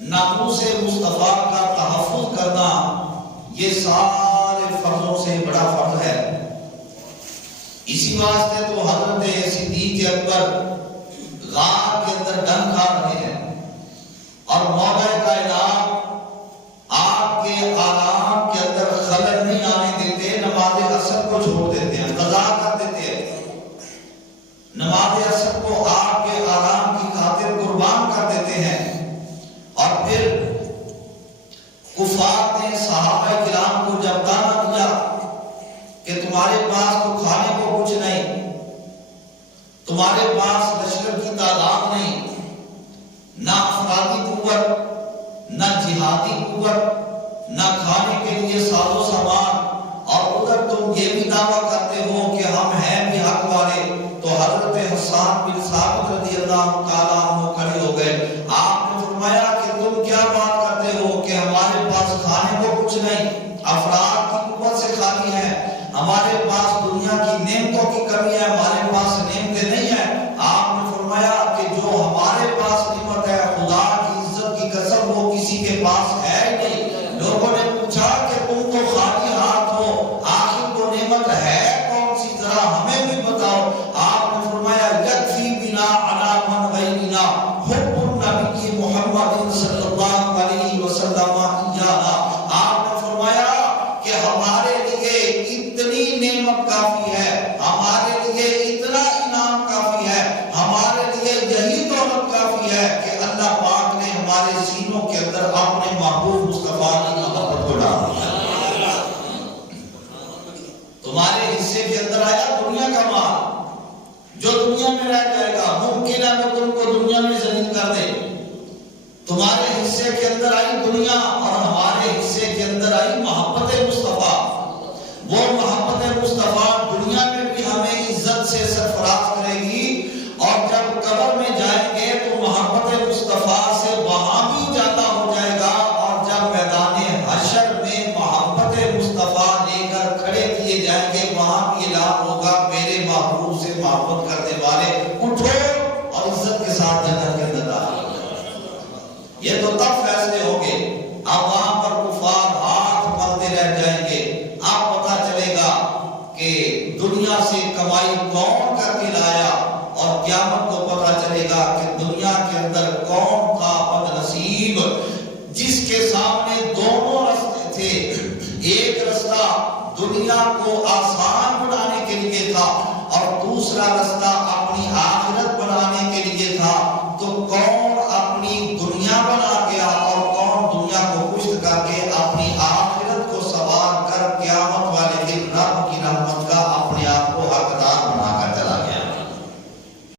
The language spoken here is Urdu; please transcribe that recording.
ناموس مصطفیٰ کا تحفظ کرنا یہ سارے فرضوں سے بڑا فرض ہے۔ اسی واسطے تو حضرت صدیق اکبر غار کے اندر ڈنگ کھا رہے ہیں اور مولا کائنات آپ کے آرام کے اندر خلل نہیں آنے دیتے، نماز عصر کو چھوڑ دیتے ہیں، قضا کر دیتے ہیں، نماز عصر کو آپ کے آرام کی خاطر قربان کر دیتے ہیں۔ اور پھر کفار نے صحابہ کرام کو جب طعنہ دیا کہ تمہارے پاس تو کھانے کو کچھ نہیں، تمہارے پاس لشکر کی تعداد نہیں، نہ افرادی قوت، نہ جہادی قوت، نہ کھانے کے لیے ساز و سامان، اور ادھر تم یہ بھی دعویٰ کرتے ہو کہ ہم ہیں بھی حق والے، تو حضرت حسان بن ثابت رضی اللہ تعالیٰ عنہ کھڑے ہو گئے۔ آپ نے فرمایا کہ تم کیا بات کرتے ہو کہ ہمارے پاس کھانے کو کچھ نہیں، افراد کی قوت سے خالی ہے، ہمارے پاس دنیا کی نعمتوں کی کمی ہے، ہمارے پاس نعمتیں نہیں ہیں۔ آپ نے فرمایا کہ جو ہمارے پاس نعمت ہے، خدا کی عزت کی قسم وہ کسی کے پاس ہے ہی نہیں۔ لوگوں نے پوچھا کہ تم تو خالی ہاتھ ہو، آخر وہ نعمت ہے کون سی، ذرا ہمیں بھی بتاؤ۔ آپ نے فرمایا یکفی بنا علی من غیرنا حب النبی محمد صلی اللہ علیہ وسلم ایانا۔ آپ نے فرمایا کہ ہمارے لیے اتنی نعمت کافی ہے، ہمارے لیے اتنا انعام کافی ہے، ہمارے لیے یہی دولت کافی ہے کہ اللہ پاک نے ہمارے سینوں کے اندر اپنے محبوب مصطفیٰ کی محبت کو ڈال دیا۔ تمہارے حصے کے اندر آیا دنیا کا مال جو دنیا میں رہ جائے گا، ممکن ہے وہ تم کو دنیا میں ذلیل کر دے۔ تمہارے حصے کے اندر آئی دنیا اور ہمارے حصے کے اندر آئی محبت مصطفیٰ۔ وہ محبت مصطفیٰ دنیا میں بھی ہمیں عزت سے سرفراز کرے گی، اور جب قبر میں جائیں گے تو محبت مصطفیٰ سے وہاں بھی زیادہ ہو جائے گا، اور جب میدان حشر میں محبت مصطفیٰ لے کر کھڑے کیے جائیں گے وہاں بھی اعلان ہوگا میرے محبوب سے محبت کرنے والے اٹھو اور عزت کے ساتھ جنت کے اندر داخل۔ یہ تو تب فیصلے ہوں گے، اب وہاں پر کفار ہاتھ ملتے رہ جائیں گے۔ اب پتہ چلے گا کہ دنیا سے کمائی کون کر کے لایا، اور قیامت کو پتہ چلے گا کہ دنیا کے اندر کون تھا بد نصیب جس کے سامنے دونوں راستے تھے۔ ایک راستہ دنیا کو آسان بنانے کے لیے تھا اور دوسرا راستہ اپنی آخرت بنانے کے لیے تھا، تو کون اپنی دنیا بنا گیا اور کون دنیا کو پشت کر کے